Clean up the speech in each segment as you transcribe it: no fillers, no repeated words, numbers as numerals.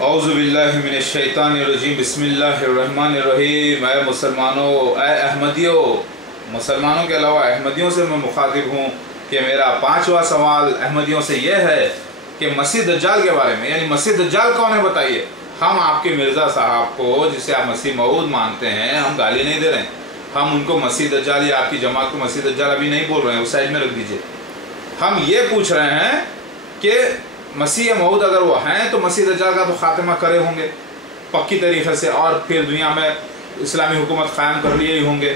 औज़ु बिल्लाहि मिनश्शैतानिर्रजीम बिस्मिल्लाहिर्रहमानिर्रहीम। ऐ मुसलमानों, ऐ अहमदियों, मुसलमानों के अलावा अहमदियों से मैं मुखातिब हूँ कि मेरा पांचवा सवाल अहमदियों से यह है कि मसीह दज्जाल के बारे में, यानी मसीह दज्जाल कौन है बताइए। हम आपके मिर्ज़ा साहब को, जिसे आप मसीह मऊद मानते हैं, हम गाली नहीं दे रहे हैं। हम उनको मसीह दज्जाल या आपकी जमात को मसीह दज्जाल अभी नहीं बोल रहे हैं, उस साइड में रख दीजिए। हम ये पूछ रहे हैं कि मसीह मऊद अगर वो हैं तो मसीह दज्जाल का तो खात्मा करे होंगे पक्की तरीक़े से, और फिर दुनिया में इस्लामी हुकूमत क़ायम कर लिए ही होंगे।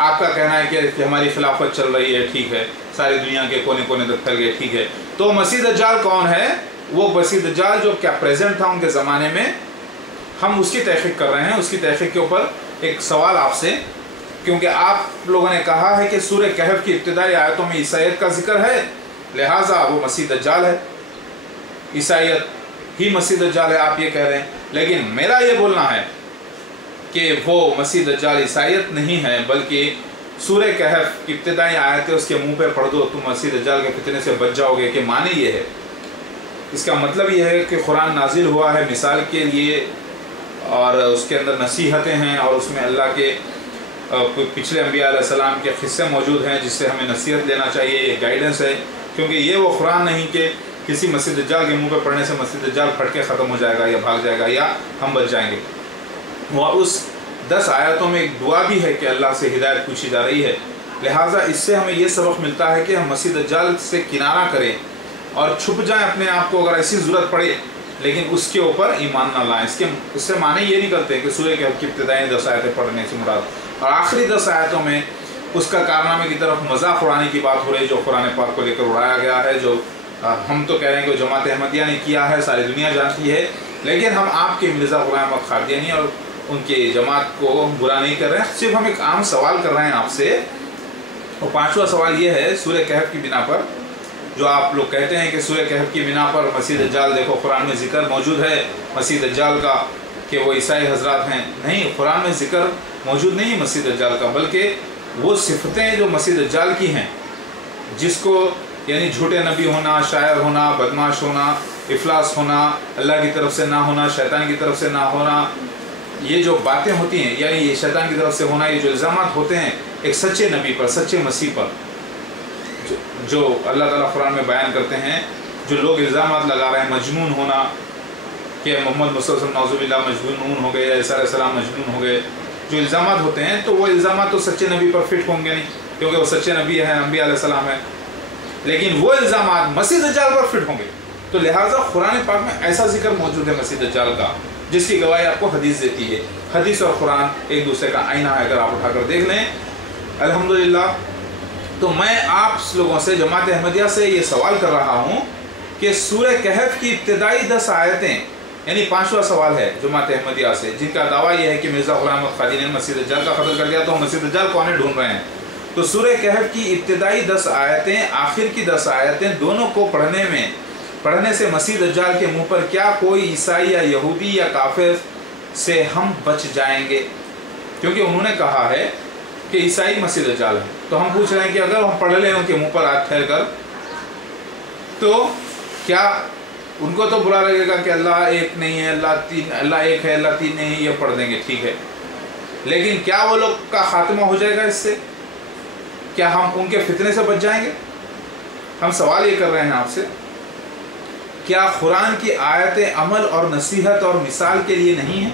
आपका कहना है कि हमारी खिलाफत चल रही है, ठीक है, सारी दुनिया के कोने कोने तक फैल गए, ठीक है। तो मसीह दज्जाल कौन है? वो मसीह दज्जाल जो क्या प्रेजेंट था उनके ज़माने में, हम उसकी तहक़ीक़ कर रहे हैं। उसकी तहक़ीक़ के ऊपर एक सवाल आपसे, क्योंकि आप लोगों ने कहा है कि सूरह कहफ की इब्तिदाई आयतों में ईसाईयत का जिक्र है, लिहाजा वो मसीह दज्जाल है, ईसाईयत ही मसीह दज्जाल है, आप ये कह रहे हैं। लेकिन मेरा ये बोलना है कि वो मसीह दज्जाल ईसाईयत नहीं है, बल्कि सूरह कहफ की इब्तिदाई आयतें उसके मुंह पे पढ़ दो, तुम मसीह दज्जाल के फितने से बच जाओगे, कि माने ये है। इसका मतलब ये है कि कुरान नाजिल हुआ है मिसाल के लिए, और उसके अंदर नसीहतें हैं, और उसमें अल्लाह के पिछले अंबिया अलैहिस्सलाम के क़िस्से मौजूद हैं जिससे हमें नसीहत लेना चाहिए। ये गाइडेंस है, क्योंकि ये वो कुरान नहीं कि किसी मसीह दज्जाल के मुंह पे पढ़ने से मसीह दज्जाल फट के ख़त्म हो जाएगा या भाग जाएगा या हम बच जाएंगे। वहाँ उस 10 आयतों में एक दुआ भी है कि अल्लाह से हिदायत पूछी जा रही है। लिहाजा इससे हमें ये सबक मिलता है कि हम मसीह दज्जाल से किनारा करें और छुप जाएं अपने आप को अगर ऐसी ज़रूरत पड़े, लेकिन उसके ऊपर ईमान ना लाएँ। इससे माने ये नहीं करते कि सूरह कहफ की इब्तिदाई 10 आयतें पढ़ने से मुराद और आखिरी 10 आयतों में उसका कारनामे की तरफ मजाक उड़ाने की बात हो रही है, जो कुरान पाक को लेकर उड़ाया गया है, जो हम तो कह रहे हैं कि जमात अहमदिया ने किया है, सारी दुनिया जानती है। लेकिन हम आपके मिर्ज़ा ग़ुलाम अहमद क़ादियानी और उनके जमात को बुरा नहीं कर रहे हैं, सिर्फ हम एक आम सवाल कर रहे हैं आपसे। और पांचवा सवाल ये है, सूरह कहफ की बिना पर जो आप लोग कहते हैं कि सूरह कहफ की बिना पर मसीह दज्जाल, देखो कुरान में जिक्र मौजूद है मसीह दज्जाल का कि वो ईसाई हजरात हैं। नहीं, कुरान में जिक्र मौजूद नहीं है मसीह दज्जाल का, बल्कि वो सिफतें जो मसीह दज्जाल की हैं, जिसको यानी झूठे नबी होना, शायर होना, बदमाश होना, इफलास होना, अल्लाह की तरफ से ना होना, शैतान की तरफ से ना होना, ये जो बातें होती हैं, यानी ये शैतान की तरफ से होना, ये जो इल्ज़ामात होते हैं एक सच्चे नबी पर, सच्चे मसीह पर, जो अल्लाह ताला कुरान में बयान करते हैं, जो लोग इल्ज़ामात लगा रहे हैं, मजनून होना कि मोहम्मद मुस्तफ़ा नौज़ुबिल्लाह मजनून हो गए या ईसा अलैहिस्सलाम मजनून हो गए, जो इल्ज़ामात होते हैं, तो वो इल्ज़ामात तो सच्चे नबी पर फिट होंगे नहीं, क्योंकि वो सच्चे नबी हैं, अंबिया अलैहिस्सलाम है। लेकिन वो इल्ज़ामात मसीह दज्जाल पर फिट होंगे। तो लिहाजा कुरान पाक में ऐसा जिक्र मौजूद है मसीह दज्जाल का, जिसकी गवाही आपको हदीस देती है। हदीस और कुरान एक दूसरे का आईना है, अगर आप उठाकर देख लें। अल्हम्दुलिल्लाह, तो मैं आप लोगों से, जमात अहमदिया से ये सवाल कर रहा हूँ कि सूरह कहफ की इब्तिदाई 10 आयतें, यानी पांचवा सवाल है जमात अहमदिया से, जिनका दावा यह है कि मिर्ज़ा ग़ुलाम अहमद क़ादियानी ने मसीह दज्जाल का कत्ल कर दिया, तो हम मसीह दज्जाल कौन ढूंढ रहे हैं। तो सूरह कहफ की इब्तिदाई 10 आयतें, आखिर की 10 आयतें, दोनों को पढ़ने से मसीह दज्जाल के मुंह पर क्या कोई ईसाई या यहूदी या काफिर से हम बच जाएंगे, क्योंकि उन्होंने कहा है कि ईसाई मसीह दज्जाल है। तो हम पूछ रहे हैं कि अगर हम पढ़ लें उनके मुंह पर हाथ ठहर कर, तो क्या उनको तो बुरा लगेगा कि अल्लाह एक नहीं है, अल्लाह एक है, अल्लाह तीन नहीं है, ये पढ़ देंगे, ठीक है। लेकिन क्या वो लोग का खात्मा हो जाएगा इससे? क्या हम उनके फितने से बच जाएंगे? हम सवाल ये कर रहे हैं आपसे, क्या कुरान की आयतें अमल और नसीहत और मिसाल के लिए नहीं है?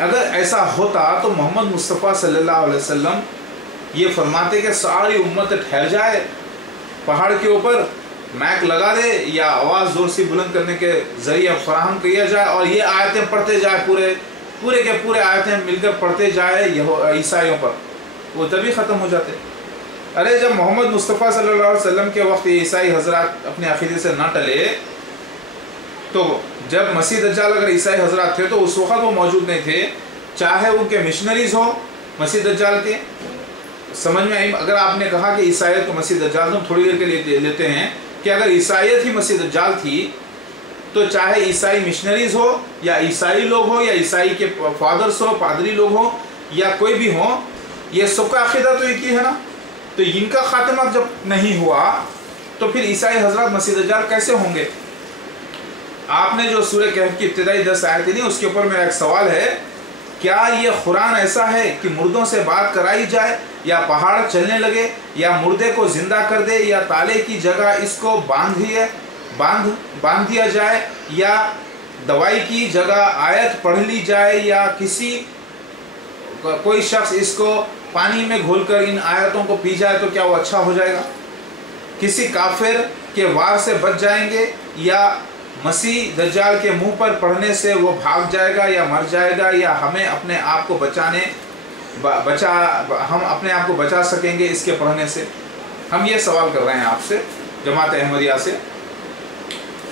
अगर ऐसा होता तो मोहम्मद मुस्तफ़ा सल्लल्लाहु अलैहि वसल्लम ये फरमाते कि सारी उम्मत ठहर जाए, पहाड़ के ऊपर मैक लगा दे या आवाज़ ज़ोर से बुलंद करने के ज़रिए फराहम किया जाए और ये आयतें पढ़ते जाए, पूरे के पूरे आयतें मिलकर पढ़ते जाए ईसाइयों पर, वो तभी ख़त्म हो जाते। अरे जब मोहम्मद मुस्तफ़ा सल्लल्लाहु अलैहि वसल्लम के वक्त ईसाई हजरात अपने अक़ीदे से ना टले, तो जब मसीह दज्जाल अगर ईसाई हजरात थे तो उस वक्त वो मौजूद नहीं थे, चाहे उनके मिशनरीज़ हो मसीह दज्जाल के। समझ में आई? अगर आपने कहा कि ईसाईयत को मसीह दज्जाल, तो हम थोड़ी देर के लिए लेते हैं कि अगर ईसाईयत ही मसीह दज्जाल थी, तो चाहे ईसाई मिशनरीज़ हो या ईसाई लोग हो या ईसाई के फादर्स हो, पादरी लोग हो या कोई भी हो, ये सबका अक़ीदा तो एक ही है ना। तो इनका खात्मा जब नहीं हुआ तो फिर ईसाई हजरत मसीह दज्जाल कैसे होंगे? आपने जो सूरह कहफ की इब्तिदाई 10 आयतें दी उसके ऊपर मेरा एक सवाल है, क्या ये कुरान ऐसा है कि मुर्दों से बात कराई जाए, या पहाड़ चलने लगे, या मुर्दे को जिंदा कर दे, या ताले की जगह इसको बांध दिया जाए, या दवाई की जगह आयत पढ़ ली जाए, या कोई शख्स इसको पानी में घोलकर इन आयतों को पी जाए तो क्या वो अच्छा हो जाएगा? किसी काफिर के वार से बच जाएंगे, या मसीह दज्जाल के मुंह पर पढ़ने से वो भाग जाएगा या मर जाएगा, या हमें अपने आप को हम अपने आप को बचा सकेंगे इसके पढ़ने से? हम ये सवाल कर रहे हैं आपसे, जमात अहमदिया से।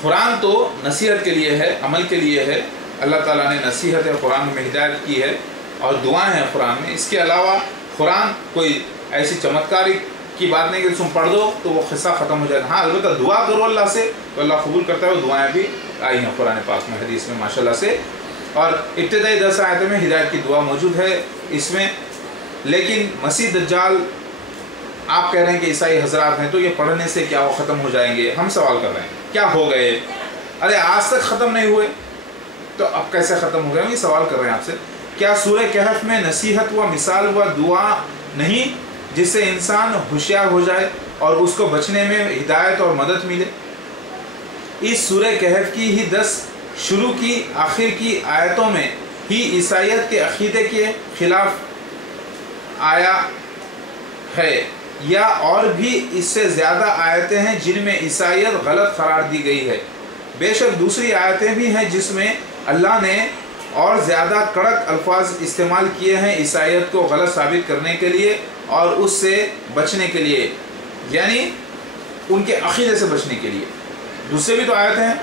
कुरान तो नसीहत के लिए है, अमल के लिए है। अल्लाह ताला ने नसीहत कुरान में हिदायत की है और दुआएं हैं कुरान में। इसके अलावा कुरान कोई ऐसी चमत्कारी की बात नहीं कि तुम पढ़ दो तो वो क़िस्सा ख़त्म हो जाएगा। हाँ, अलबत्ता दुआ करो अल्लाह से तो अल्लाह कबूल करता है। दुआएं भी आई हैं कुरान पाक में, हदीस में माशाल्लाह से। और इब्तिदाई 10 आयतों में हिदायत की दुआ मौजूद है इसमें। लेकिन मसीह दज्जाल आप कह रहे हैं कि ईसाई हजरात हैं, तो ये पढ़ने से क्या वो ख़त्म हो जाएंगे? हम सवाल कर रहे हैं क्या हो गए? अरे आज तक ख़त्म नहीं हुए तो अब कैसे ख़त्म हो गए? हम ये सवाल कर रहे हैं आपसे। क्या सूरह कहफ में नसीहत व मिसाल व दुआ नहीं जिससे इंसान होशियार हो जाए और उसको बचने में हिदायत और मदद मिले? इस सूरह कहफ की ही 10 शुरू की आखिर की आयतों में ही ईसाइयत के अकीदे के खिलाफ आया है, या और भी इससे ज़्यादा आयतें हैं जिनमें ईसाइयत गलत करार दी गई है? बेशक दूसरी आयतें भी हैं जिसमें अल्लाह ने और ज़्यादा कड़क अल्फाज इस्तेमाल किए हैं ईसाइयत को गलत साबित करने के लिए और उससे बचने के लिए, यानी उनके अक़ीदे से बचने के लिए। दूसरे भी तो आयत हैं,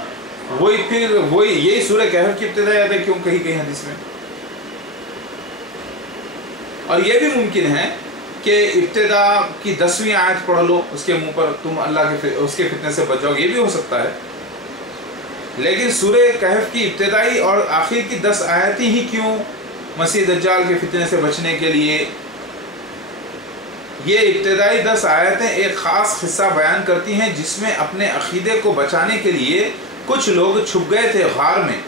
वही यही सूरह कहफ की इब्तिदाई आयतें क्यों कही गई हदीस में? और ये भी मुमकिन है कि इब्तिदा की 10वीं आयत पढ़ लो, उसके मुंह पर तुम अल्लाह के उसके फितने से बच जाओगे, ये भी हो सकता है। लेकिन सूरह कहफ की इब्तिदाई और आखिर की 10 आयतें ही क्यों मसीह दज्जाल के फितने से बचने के लिए? ये इब्तिदाई 10 आयतें एक ख़ास हिस्सा बयान करती हैं जिसमें अपने अक़ीदे को बचाने के लिए कुछ लोग छुप गए थे गार में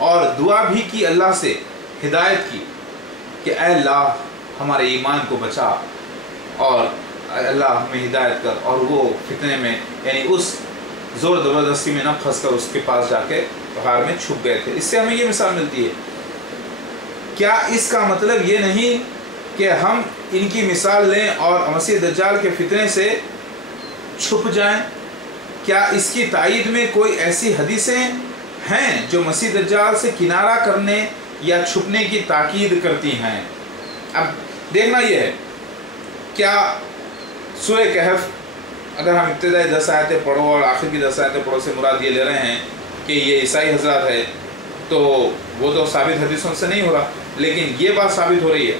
और दुआ भी की अल्लाह से, हिदायत की कि ऐ अल्लाह हमारे ईमान को बचा और अल्लाह हमें हिदायत कर, और वो फितने में यानी उस ज़ोर ज़बरदस्ती में न फंस कर उसके पास जाके गार में छुप गए थे। इससे हमें ये मिसाल मिलती है। क्या इसका मतलब ये नहीं कि हम इनकी मिसाल लें और मसीह दज्जाल के फितने से छुप जाएं? क्या इसकी तायीद में कोई ऐसी हदीसें हैं जो मसीह दज्जाल से किनारा करने या छुपने की ताकीद करती हैं? अब देखना ये है, क्या सूरह कहफ अगर हम इब्तिदाई 10 आयतें पढ़ो और आखिर की 10 आयतें पढ़ो से मुराद ये ले रहे हैं कि ये ईसाई हजरात है, तो वो तो साबित हदीसों से नहीं हो रहा, लेकिन ये बात साबित हो रही है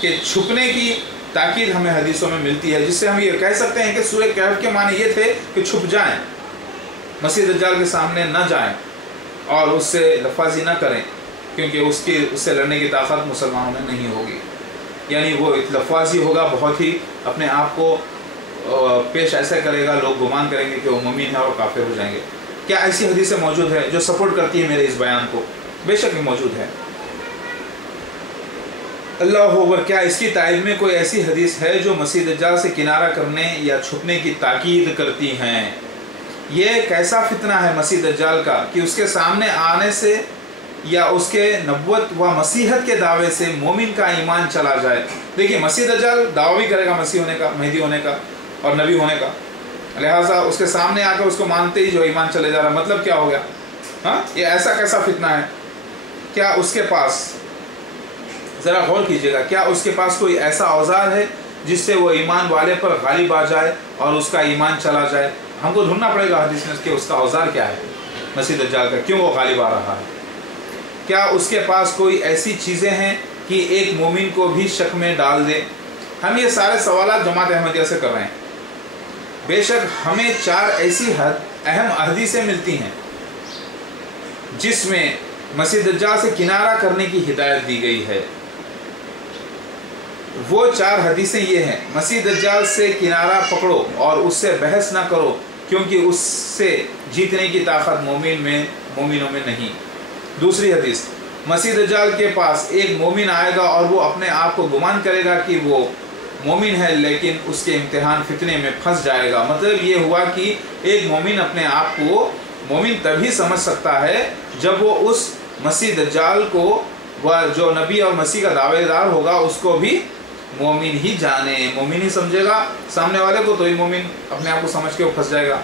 कि छुपने की ताकीद हमें हदीसों में मिलती है, जिससे हम ये कह सकते हैं कि सूरह कहफ के माने ये थे कि छुप जाएं, मसीह दज्जाल के सामने न जाएं और उससे लफाजी न करें, क्योंकि उससे लड़ने की ताकत मुसलमानों में नहीं होगी। यानी वो लफाजी होगा, बहुत ही अपने आप को पेश ऐसा करेगा, लोग गुमान करेंगे कि वो मुमीन है और काफिर हो जाएंगे। क्या ऐसी हदीसें मौजूद है जो सपोर्ट करती है मेरे इस बयान को? बेशक ये मौजूद है। अल्लाह अकबर, क्या इसकी तायद में कोई ऐसी हदीस है जो मसीह दज्जाल से किनारा करने या छुपने की ताकीद करती हैं? ये कैसा फितना है मसीह दज्जाल का कि उसके सामने आने से या उसके नबुवत व मसीहत के दावे से मोमिन का ईमान चला जाए। देखिए, मसीह दज्जाल दावा भी करेगा मसीह होने का, मेहदी होने का और नबी होने का, लिहाजा उसके सामने आकर उसको मानते ही जो ईमान चले जा रहा, मतलब क्या हो गया? हाँ, ये ऐसा कैसा फितना है? क्या उसके पास, ज़रा गौर कीजिएगा, क्या उसके पास कोई ऐसा औजार है जिससे वो ईमान वाले पर गालिब आ जाए और उसका ईमान चला जाए? हमको ढूंढना पड़ेगा हदीस में कि उसका औजार क्या है मसीह दज्जाल का, क्यों वो गालिब आ रहा है। क्या उसके पास कोई ऐसी चीज़ें हैं कि एक मोमिन को भी शक में डाल दे? हम ये सारे सवाल जमात अहमदिया से कर रहे हैं। बेशक हमें 4 ऐसी अहम हदीसें मिलती हैं जिसमें मसीह दज्जाल से किनारा करने की हिदायत दी गई है। वो 4 हदीसें ये हैं: मसीह दज्जाल से किनारा पकड़ो और उससे बहस ना करो, क्योंकि उससे जीतने की ताकत मोमिनों में नहीं। दूसरी हदीस, मसीह दज्जाल के पास एक मोमिन आएगा और वो अपने आप को गुमान करेगा कि वो मोमिन है, लेकिन उसके इम्तिहान फितने में फंस जाएगा। मतलब ये हुआ कि एक मोमिन अपने आप को मोमिन तभी समझ सकता है जब वो उस मसीह दज्जाल को, वह जो नबी और मसीह का दावेदार होगा, उसको भी मोमिन ही जाने, मोमिन ही समझेगा सामने वाले को, तो ही मोमिन अपने आप को समझ के वो फंस जाएगा।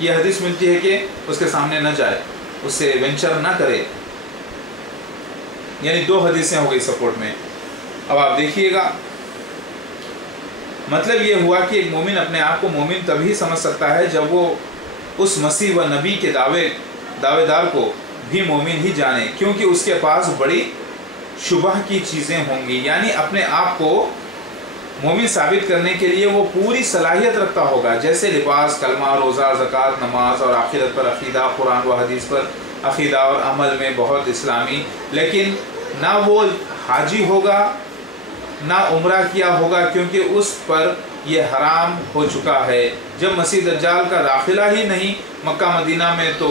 ये हदीस मिलती है कि उसके सामने न जाए, उससे वेंचर ना करे। यानी 2 हदीसें हो गई सपोर्ट में। अब आप देखिएगा, मतलब ये हुआ कि एक मोमिन अपने आप को मोमिन तभी समझ सकता है जब वो उस मसीह व नबी के दावेदार को भी मोमिन ही जाने, क्योंकि उसके पास बड़ी शुबह की चीज़ें होंगी। यानी अपने आप को मोमिन साबित करने के लिए वो पूरी सलाहियत रखता होगा, जैसे लिबास, कलमा, रोज़ा, ज़कात, नमाज और आखिरत पर अक़ीदा, कुरान व हदीस पर अक़ीदा और अमल में बहुत इस्लामी। लेकिन ना वो हाजी होगा ना उम्रा किया होगा, क्योंकि उस पर यह हराम हो चुका है। जब मसीह दज्जाल का दाखिला ही नहीं मक्का मदीना में, तो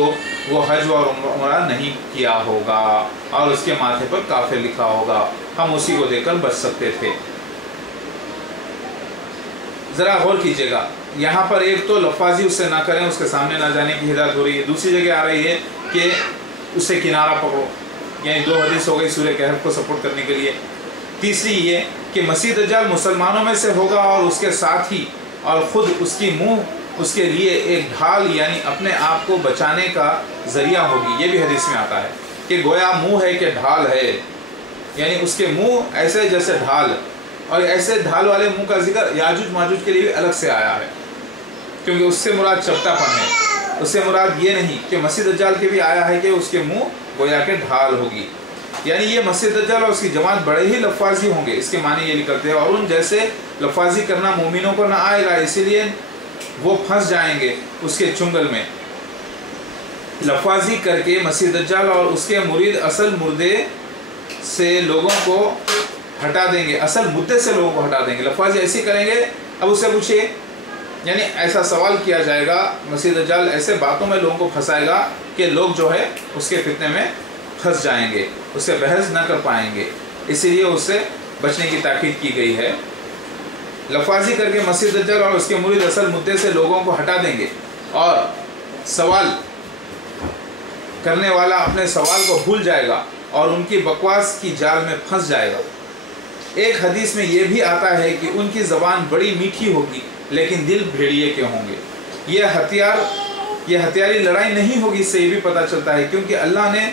वो हज और उम्रा नहीं किया होगा और उसके माथे पर काफिर लिखा होगा। हम उसी को देखकर बच सकते थे। ज़रा गौर कीजिएगा, यहाँ पर एक तो लफाजी उससे ना करें, उसके सामने ना जाने की हिदायत हो रही है। दूसरी जगह आ रही है कि उससे किनारा पकड़ो, यानी 2 हदीस हो गई सूरह कहफ को सपोर्ट करने के लिए। तीसरी ये कि मसीह दज्जाल मुसलमानों में से होगा और उसके साथ ही और ख़ुद उसकी मुँह उसके लिए एक ढाल, यानी अपने आप को बचाने का ज़रिया होगी। ये भी हदीस में आता है कि गोया मुँह है कि ढाल है, यानी उसके मुँह ऐसे जैसे ढाल, और ऐसे ढाल वाले मुँह का जिक्र याजूज माजूज के लिए भी अलग से आया है, क्योंकि उससे मुराद चपटापन है। उससे मुराद ये नहीं कि मसीह दज्जाल के भी आया है कि उसके मुँह गोया के ढाल होगी, यानी ये मसीह दज्जाल और उसकी जमात बड़े ही लफाजी होंगे, इसके माने ये निकलते हैं। और उन जैसे लफाजी करना मोमिनों को ना आएगा, इसीलिए वो फंस जाएंगे उसके चुंगल में। लफाजी करके मसीह दज्जाल और उसके मुरीद असल मुर्दे से लोगों को हटा देंगे, असल मुद्दे से लोगों को हटा देंगे। लफाजी ऐसे करेंगे। अब उससे पूछिए, यानी ऐसा सवाल किया जाएगा, मसीह दज्जाल ऐसे बातों में लोगों को फंसाएगा कि लोग जो है उसके फितने में फंस जाएंगे, उससे बहस न कर पाएंगे। इसीलिए उससे बचने की ताकीद की गई है। लफाजी करके मसीह दज्जाल और उसके मुरीद असल मुद्दे से लोगों को हटा देंगे और सवाल करने वाला अपने सवाल को भूल जाएगा और उनकी बकवास की जाल में फंस जाएगा। एक हदीस में यह भी आता है कि उनकी ज़बान बड़ी मीठी होगी, लेकिन दिल भेड़िए के होंगे। यह हथियारी लड़ाई नहीं होगी, इससे ये भी पता चलता है, क्योंकि अल्लाह ने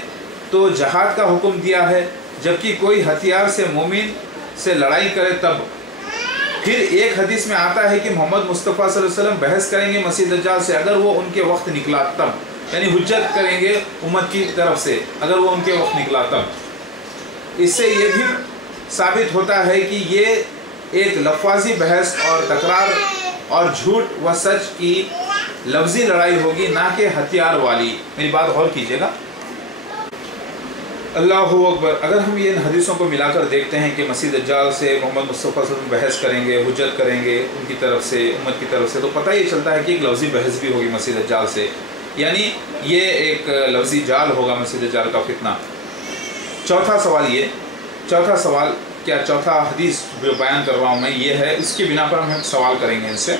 तो जहाद का हुक्म दिया है, जबकि कोई हथियार से मोमिन से लड़ाई करे तब। फिर एक हदीस में आता है कि मोहम्मद मुस्तफ़ा सल्लल्लाहु अलैहि वसल्लम बहस करेंगे मसीह दज्जाल से अगर वो उनके वक्त निकला तब, यानी हुज्जत करेंगे उम्मत की तरफ से अगर वो उनके वक्त निकला तब। इससे ये भी साबित होता है कि ये एक लफाजी बहस और तकरार और झूठ व सच की लफ्ज़ी लड़ाई होगी, ना कि हथियार वाली। मेरी बात गौर कीजिएगा। अल्लाहु अकबर। अगर हम ये हदीसों को मिलाकर देखते हैं कि मसीह दज्जाल से मोहम्मद मुस्तफ़ा सल्लल्लाहु अलैहि वसल्लम बहस करेंगे, हुज्जत करेंगे उनकी तरफ से, उम्मत की तरफ से, तो पता ये चलता है कि एक लफ्ज़ी बहस भी होगी मसीह दज्जाल से, यानी ये एक लफ्ज़ी जाल होगा मसीह दज्जाल का फितना। चौथा सवाल क्या चौथा हदीस जो बयान कर रहा हूँ मैं, ये है, इसकी बिना पर हम सवाल करेंगे इनसे,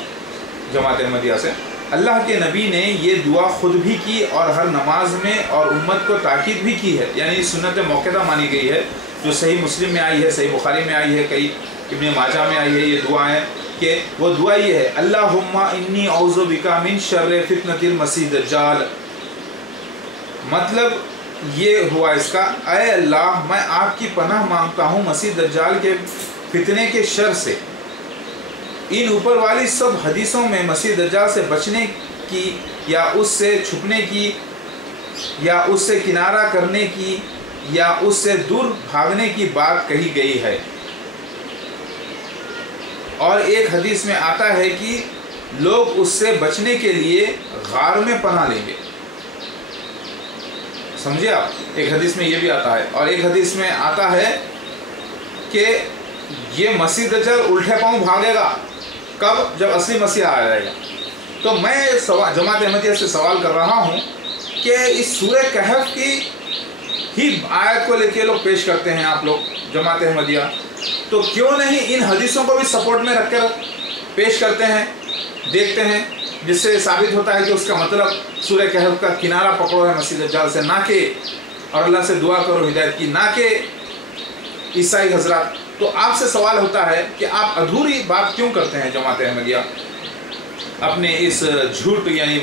जमात अहमदिया से। अल्लाह के नबी ने ये दुआ खुद भी की और हर नमाज में और उम्मत को ताकीद भी की है, यानी सुन्नत मौक़दा मानी गई है, जो सही मुस्लिम में आई है, सही बुखारी में आई है, कई इब्न माजा में आई है ये दुआएं, कि वो दुआ ये है, अल्लाहुम्मा इन्नी औज़ु बिका मिन शर्रि फितनतिल मसीह दज्जाल। मतलब ये हुआ इसका, ऐ अल्लाह मैं आपकी पनाह मांगता हूँ मसीह दज्जाल के फितने के शर से। इन ऊपर वाली सब हदीसों में मसीह दज्जाल से बचने की या उससे छुपने की या उससे किनारा करने की या उससे दूर भागने की बात कही गई है। और एक हदीस में आता है कि लोग उससे बचने के लिए गार में पनाह लेंगे। समझिए आप, एक हदीस में ये भी आता है। और एक हदीस में आता है कि ये मसीह दज्जाल उल्टे पांव भागेगा। कब? जब असली मसीह आ जाएगा। تو میں جماعت احمدیہ سے سوال کر رہا ہوں کہ اس سورہ کہف کی ہی آیت کو لے کے لوگ پیش کرتے ہیں آپ لوگ جماعت احمدیہ، تو کیوں نہیں ان حدیثوں کو بھی سپورٹ میں رکھ کر پیش کرتے ہیں، دیکھتے ہیں، جس سے ثابت ہوتا ہے کہ اس کا مطلب سورہ کہف کا کنارہ پکڑو ہے مسیح دجال سے، نہ کہ اور اللہ سے دعا کرو ہدایت کی، نہ کہ عیسائی حضرات۔ تو آپ سے سوال ہوتا ہے کہ آپ ادھوری بات کیوں کرتے ہیں جماعت احمدیہ اپنے اس جھوٹ یعنی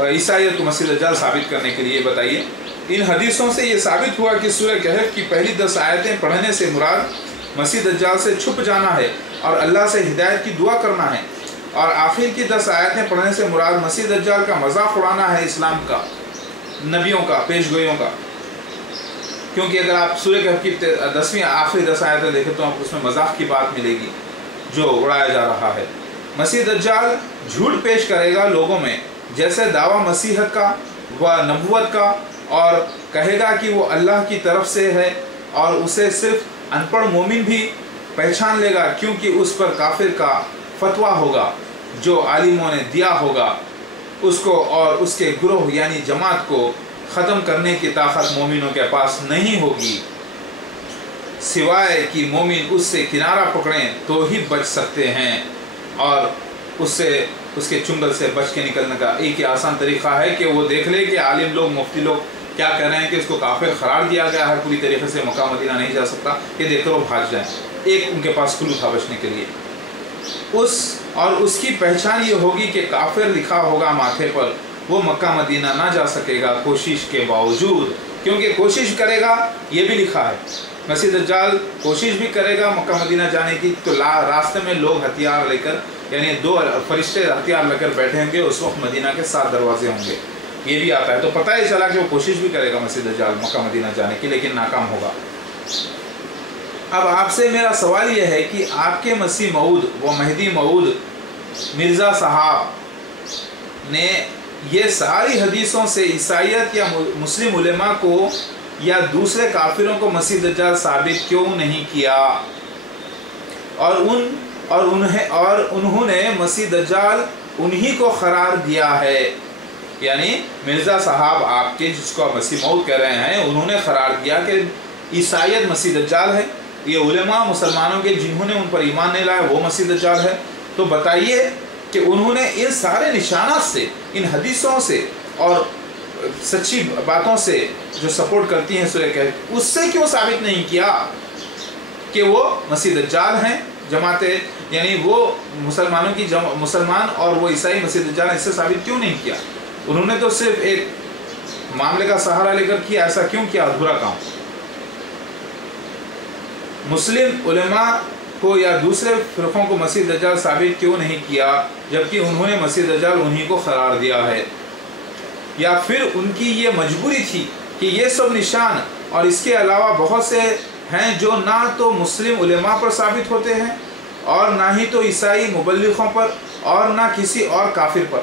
عیسائیت کو مسیح دجال ثابت کرنے کے لیے؟ بتائیے۔ ان حدیثوں سے یہ ثابت ہوا کہ سورہ کہف کی پہلی 10 آیتیں پڑھنے سے مراد مسیح دجال سے چھپ جانا ہے اور اللہ سے ہدایت کی دعا کرنا ہے، اور آخر کی 10 آیتیں پڑھنے سے مراد مسیح دجال کا مذاق اڑانا ہے، اسلام کا، نبیوں کا، پیش گوئیوں کا۔ کیونکہ اگر آپ سورہ کہف کی 10ویں آخری 10 آیتیں دیکھیں تو آپ کو اس میں مذاق کی بات ملے گی جو اڑایا جا رہا ہے۔ مسیح دجال جھوٹ پیش کرے گا لوگوں میں، جیسے دعویٰ مسیحت کا و نبوت کا، اور کہے گا کہ وہ اللہ کی طرف سے ہے، اور اسے صرف ان پڑھ مومن بھی پہچان لے گا، کیونکہ اس پر کافر کا فتویٰ ہوگا جو عالموں نے دیا ہوگا، اس کو اور اس کے گروہ یعنی جماعت کو ختم کرنے کی طاقت مومنوں کے پاس نہیں ہوگی، سوائے کہ مومن اس سے کنارہ پکڑیں تو ہی بچ سکتے ہیں، اور اس کے چنگل سے بچ کے نکلنے کا ایک ہی آسان طریقہ ہے کہ وہ دیکھ لے کہ عالم لوگ، مفتی لوگ کیا کہہ رہے ہیں کہ اس کو کافر قرار دیا گیا ہے، پوری طریقے سے مکہ مدینہ نہیں جا سکتا، یہ دیکھ کر وہ بھاگ جائیں۔ ایک ان کے پاس کلو تھا بچنے کے لیے، اس کی پہچان یہ ہوگی کہ کافر لکھا ہوگا ماتھے پر، وہ مکہ مدینہ نہ جا سکے گا کوشش کے باوجود، کیونکہ کوشش کرے گا، یہ بھی لکھا ہے مسیح دجال کوشش بھی کرے گا مکہ مدینہ جانے کی، تو راستے میں لوگ ہتھیار لے کر، یعنی 2 فرشتے ہتھیار لے کر بیٹھے ہوں گے، اس وقت مدینہ کے 7 دروازے ہوں گے، یہ بھی آتا ہے۔ تو پتہ ہی چلا کہ وہ کوشش بھی کرے گا مسیح دجال مکہ مدینہ جانے کی، لیکن ناکام ہوگا۔ اب آپ سے میرا سوال یہ ہے کہ آپ کے مسیح موعود و مہدی موعود مرزا صاحب نے یہ ساری حدیثوں سے عیسائیت یا مسلم علماء کو یا دوسرے کافروں کو مسیح دجال ثابت کیوں نہیں کیا، اور انہوں نے مسیح دجال انہی کو قرار دیا ہے، یعنی مرزا صاحب آپ کے جس کو آپ مسیح موعود کہہ رہے ہیں، انہوں نے قرار دیا کہ عیسائیت مسیح دجال ہے، یہ علماء مسلمانوں کے جنہوں نے ان پر ایمان نہیں لایا وہ مسیح دجال ہے۔ تو بتائیے کہ انہوں نے ان سارے نشانات سے، ان حدیثوں سے اور سچی باتوں سے جو سپورٹ کرتی ہیں سورہ کہف، اس سے کیوں ثابت نہیں کیا کہ وہ مسیح دجال ہیں؟ جماعتیں یعنی وہ مسلمانوں کی مسلمان اور وہ عیسائی مسیح دجال ہیں، اس سے ثابت کیوں نہیں کیا؟ انہوں نے تو صرف ایک معاملے کا سہارا لے کر کیا، ایسا کیوں کیا ادھورا کام؟ مسلم علماء کو یا دوسرے فرقوں کو مسیح دجال ثابت کیوں نہیں کیا، جبکہ انہوں نے مسیح دجال انہی کو قرار دیا ہے؟ یا پھر ان کی یہ مجبوری تھی کہ یہ سب نشان اور اس کے علاوہ بہت سے ہیں جو نہ تو مسلم علماء پر ثابت ہوتے ہیں اور نہ ہی تو عیسائی مبلغوں پر اور نہ کسی اور کافر پر؟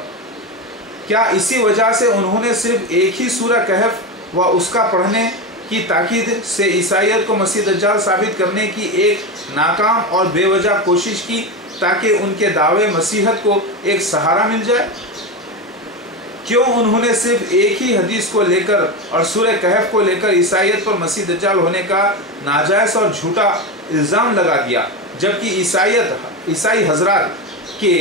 کیا اسی وجہ سے انہوں نے صرف ایک ہی سورہ کہف و اس کا پڑھنے کی تاکید سے عیسائیت کو مسیح دجال ثابت کرنے کی ایک ناکام اور بے وجہ کوشش کی تاکہ ان کے دعوے مسیحت کو ایک سہارا مل جائے؟ کیوں انہوں نے صرف ایک ہی حدیث کو لے کر اور سورہ کہف کو لے کر عیسائیت پر مسیح دجال ہونے کا ناجائز اور جھوٹا الزام لگا دیا، جبکہ عیسائی حضرات کے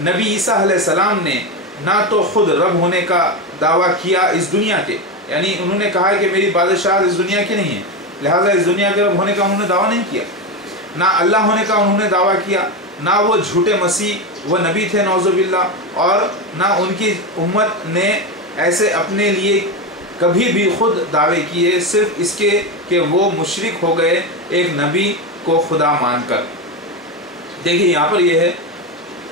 نبی عیسیٰ علیہ السلام نے نہ تو خود رب ہونے کا دعویٰ کیا اس دنیا کے، یعنی انہوں نے کہا کہ میری بادشاہت اس دنیا کی نہیں ہے، لہٰذا اس دنیا کے رب ہونے کا انہوں نے دعویٰ نہیں کیا، نہ اللہ ہونے کا انہوں نے دعویٰ کیا، نہ وہ جھوٹے مسیح و نبی تھے نعوذ باللہ، اور نہ ان کی امت نے ایسے اپنے لیے کبھی بھی خود دعوے کیے، صرف اس کے کہ وہ مشرک ہو گئے ایک نبی کو خدا مان کر۔ دیکھیے یہاں پر یہ ہے،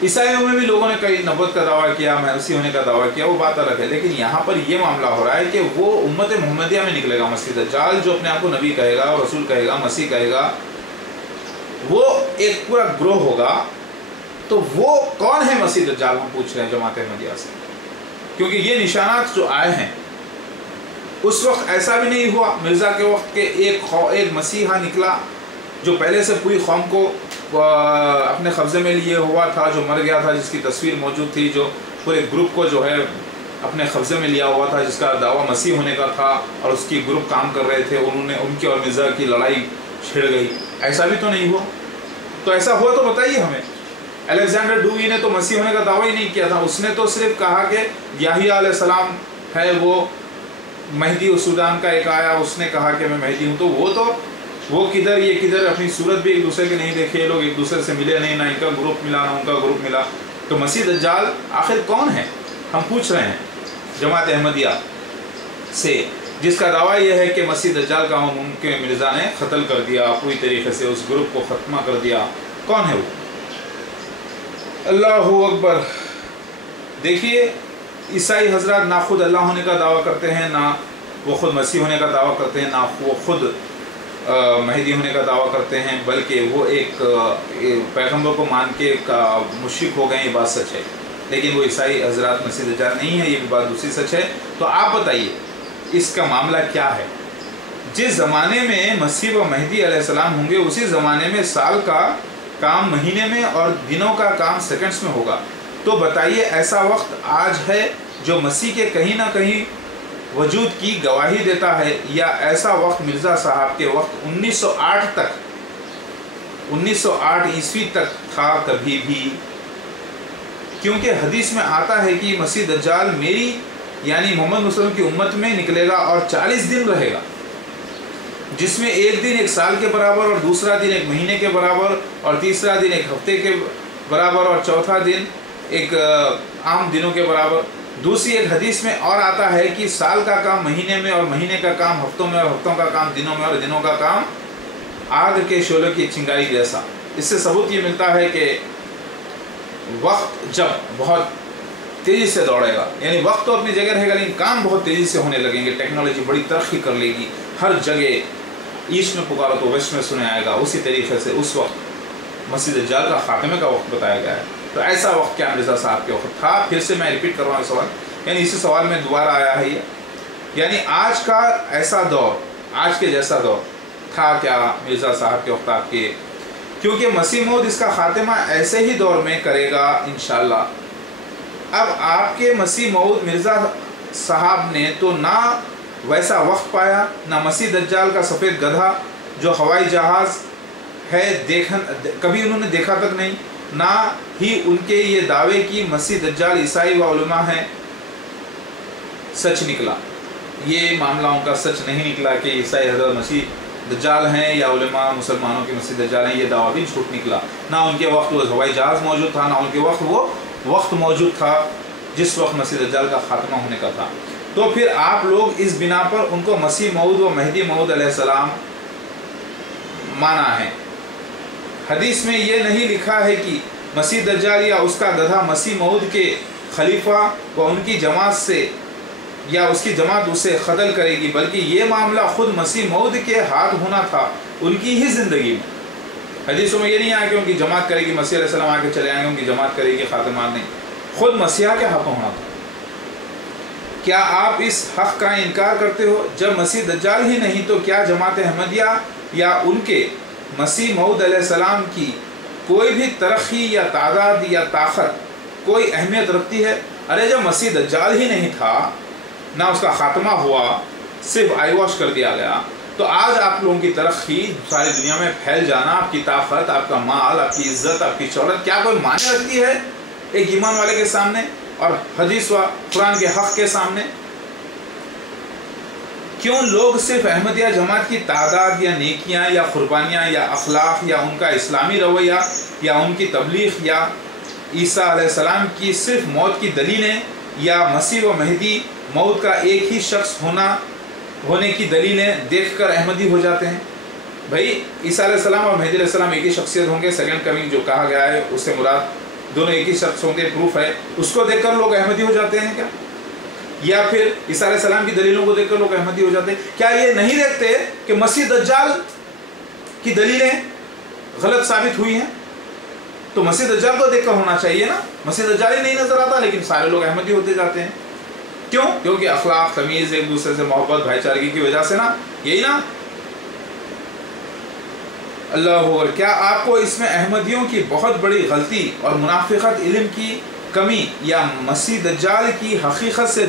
عیسائیوں میں بھی لوگوں نے کئی نبوت کا دعویٰ کیا، محوسی ہونے کا دعویٰ کیا، وہ بات الگ ہے، لیکن یہاں پر یہ معاملہ ہو رہا ہے کہ وہ امت محمدیہ میں نکلے گا مسیح دجال، جو اپنے آپ کو نبی کہے گا، رسول کہے گا، مسیح کہے گا، وہ ایک پورا گروہ ہوگا۔ تو وہ کون ہے مسیح دجال؟ ہم پوچھ رہے ہیں جماعت احمدیہ سے، کیونکہ یہ نشانات جو آئے ہیں اس وقت ایسا بھی نہیں ہوا مرزا کے وقت کہ ایک مسیحا نکلا جو پہلے سے پوری قوم کو اپنے قبضے میں لیے ہوا تھا، جو مر گیا تھا، جس کی تصویر موجود تھی، جو پورے گروپ کو جو ہے اپنے قبضے میں لیا ہوا تھا، جس کا دعویٰ مسیح ہونے کا تھا، اور اس کی گروپ کام کر رہے تھے، ان کی اور مرزا کی لڑائی چھڑ گئی. ایسا بھی تو نہیں ہوا. تو ایسا ہوا تو بتائیے ہمیں. الیگزینڈر ڈوئی نے تو مسیح ہونے کا دعویٰ ہی نہیں کیا تھا. اس نے تو صرف کہا کہ یحییٰ علیہ السلام ہے وہ مہدی، سودان کا ایک آیا، اس نے کہا کہ میں مہدی ہوں. تو وہ کدھر یہ کدھر، اپنی صورت بھی ایک دوسرے کے نہیں دیکھے، یہ لوگ ایک دوسرے سے ملے نہیں، نہ ان کا گروپ ملا نہ ان کا گروپ ملا. تو مسیح دجال آخر کون ہے؟ ہم پوچھ رہے ہیں جماعت احمدیہ سے، جس کا دعویٰ یہ ہے کہ مسیح دجال کا ان کے مرزا نے قتل کر دیا، پوری طریقے سے اس گروپ کو ختمہ کر دیا. کون ہے وہ؟ اللہ اکبر. دیکھیے عیسائی حضرات نہ خود اللہ ہونے کا دعویٰ کرتے ہیں، نہ وہ خود مسیح ہونے کا دعویٰ کرتے ہیں، نہ وہ خود مہدی ہونے کا دعویٰ کرتے ہیں، بلکہ وہ ایک پیغمبر کو مان کے مشرک ہو گئے. یہ بات سچ ہے، لیکن وہ عیسائی حضرات مسیح دجال نہیں ہے، یہ بھی بات دوسری سچ ہے. تو آپ بتائیے اس کا معاملہ کیا ہے؟ جس زمانے میں مسیح و مہدی علیہ السلام ہوں گے، اسی زمانے میں سال کا کام مہینے میں اور دنوں کا کام سیکنڈز میں ہوگا. تو بتائیے ایسا وقت آج ہے جو مسیح کے کہیں نہ کہیں وجود کی گواہی دیتا ہے، یا ایسا وقت مرزا صاحب کے وقت 1908 عیسوی تک تھا کبھی بھی؟ کیونکہ حدیث میں آتا ہے کہ مسیح دجال میری یعنی محمد مسلم کی امت میں نکلے گا اور 40 دن رہے گا، جس میں ایک دن ایک سال کے برابر، اور دوسرا دن ایک مہینے کے برابر، اور تیسرا دن ایک ہفتے کے برابر، اور چوتھا دن ایک عام دنوں کے برابر. دوسری ایک حدیث میں اور آتا ہے کہ سال کا کام مہینے میں، اور مہینے کا کام ہفتوں میں، اور ہفتوں کا کام دنوں میں، اور دنوں کا کام آگ کے شعلوں کی چنگاری جیسا. اس سے ثبوت یہ ملتا ہے کہ وقت جب بہت تیزی سے دوڑے گا، یعنی وقت تو اپنی جگہ رہے گا لیکن کام بہت تیزی سے ہونے لگیں گے، ٹیکنالوجی بڑی ترقی کر لے گی، ہر جگہ ایسٹ میں پکارو تو ویسٹ میں سنے آئے گا. اسی طریقے سے اس وقت مسیح دجال کا خاتمے کا وقت بتایا گیا ہے. تو ایسا وقت کیا مرزا صاحب کے وقت تھا؟ پھر سے میں ریپیٹ کر رہا ہوں سوال، یعنی اسی سوال میں دوبارہ آیا ہے یہ، یعنی آج کا ایسا دور، آج کے جیسا دور تھا کیا مرزا صاحب کے وقت آپ کے؟ کیونکہ مسیح موعود اس کا خاتمہ ایسے ہی دور میں کرے گا انشاءاللہ. اب آپ کے مسیح موعود مرزا صاحب نے تو نہ ویسا وقت پایا، نہ مسیح دجال کا سفید گدھا جو ہوائی جہاز ہے کبھی انہوں نے دیکھا تک نہیں، نہ ہی ان کے یہ دعوے کی مسیح دجال عیسائی و علماء ہیں سچ نکلا. یہ معاملہ ان کا سچ نہیں نکلا کہ عیسائی حضرت مسیح دجال ہیں یا علماء مسلمانوں کے مسیح دجال ہیں. یہ دعویٰ بھی جھوٹ نکلا. نہ ان کے وقت وہ ہوائی جہاز موجود تھا، نہ ان کے وقت وہ وقت موجود تھا جس وقت مسیح دجال کا خاتمہ ہونے کا تھا. تو پھر آپ لوگ اس بنا پر ان کو مسیح موعود و مہدی موعود علیہ السلام مانا ہے. حدیث میں یہ نہیں لکھا ہے کہ مسیح دجال یا اس کا گدھا مسیح موعود کے خلیفہ و ان کی جماعت سے یا اس کی جماعت اسے قتل کرے گی، بلکہ یہ معاملہ خود مسیح موعود کے ہاتھ ہونا تھا ان کی ہی زندگی میں. حدیثوں میں یہ نہیں آیا کہ ان کی جماعت کرے گی، مسیح علیہ السلام آ کے چلے آئیں گے ان کی جماعت کرے گی خاتمہ، نہیں، خود مسیحا کے ہاتھوں ہونا تھا. کیا آپ اس حق کا انکار کرتے ہو؟ جب مسیح دجال ہی نہیں تو کیا جماعت احمدیہ یا ان کے مسیح موعود علیہ السلام کی کوئی بھی ترقی یا تعداد یا طاقت کوئی اہمیت رکھتی ہے؟ ارے جب مسیح دجال ہی نہیں تھا، نہ اس کا خاتمہ ہوا، صرف آئی واش کر دیا گیا، تو آج آپ لوگوں کی ترقی ساری دنیا میں پھیل جانا، آپ کی طاقت، آپ کا مال، آپ کی عزت، آپ کی شہرت کیا کوئی معنی رکھتی ہے ایک ایمان والے کے سامنے اور حدیث و قرآن کے حق کے سامنے؟ کیوں لوگ صرف احمدیہ جماعت کی تعداد یا نیکیاں یا قربانیاں یا اخلاق یا ان کا اسلامی رویہ یا ان کی تبلیغ یا عیسیٰ علیہ السلام کی صرف موت کی دلیلیں یا مسیح و مہدی موت کا ایک ہی شخص ہونے کی دلیلیں دیکھ کر احمدی ہو جاتے ہیں؟ بھائی عیسیٰ علیہ السلام اور مہدی علیہ السلام ایک ہی شخصیت ہوں گے، سیکنڈ کمنگ جو کہا گیا ہے اس سے مراد دونوں ایک ہی شخص ہوں گے، پروف ہے، اس کو دیکھ کر لوگ احمدی ہو جاتے ہیں کیا؟ یا پھر عیسیٰ علیہ السلام کی دلیلوں کو دیکھ کر لوگ احمدی ہو جاتے ہیں؟ کیا یہ نہیں دیکھتے کہ مسیح دجال کی دلیلیں غلط ثابت ہوئی ہیں؟ تو مسیح دجال کو دیکھ کر ہونا چاہیے نا. مسیح دجال ہی نہیں نظر آتا لیکن سارے لوگ احمدی ہوتے جاتے ہیں. کیوں؟ کیونکہ اخلاق، تمیز، ایک دوسرے سے محبت، بھائی چارگی کی وجہ سے نا، یہی نا. اللہ اکبر. کیا آپ کو اس میں احمدیوں کی بہت بڑی غلطی اور منافقت علم کی کمی یا مسیح دجال کی حقیقت سے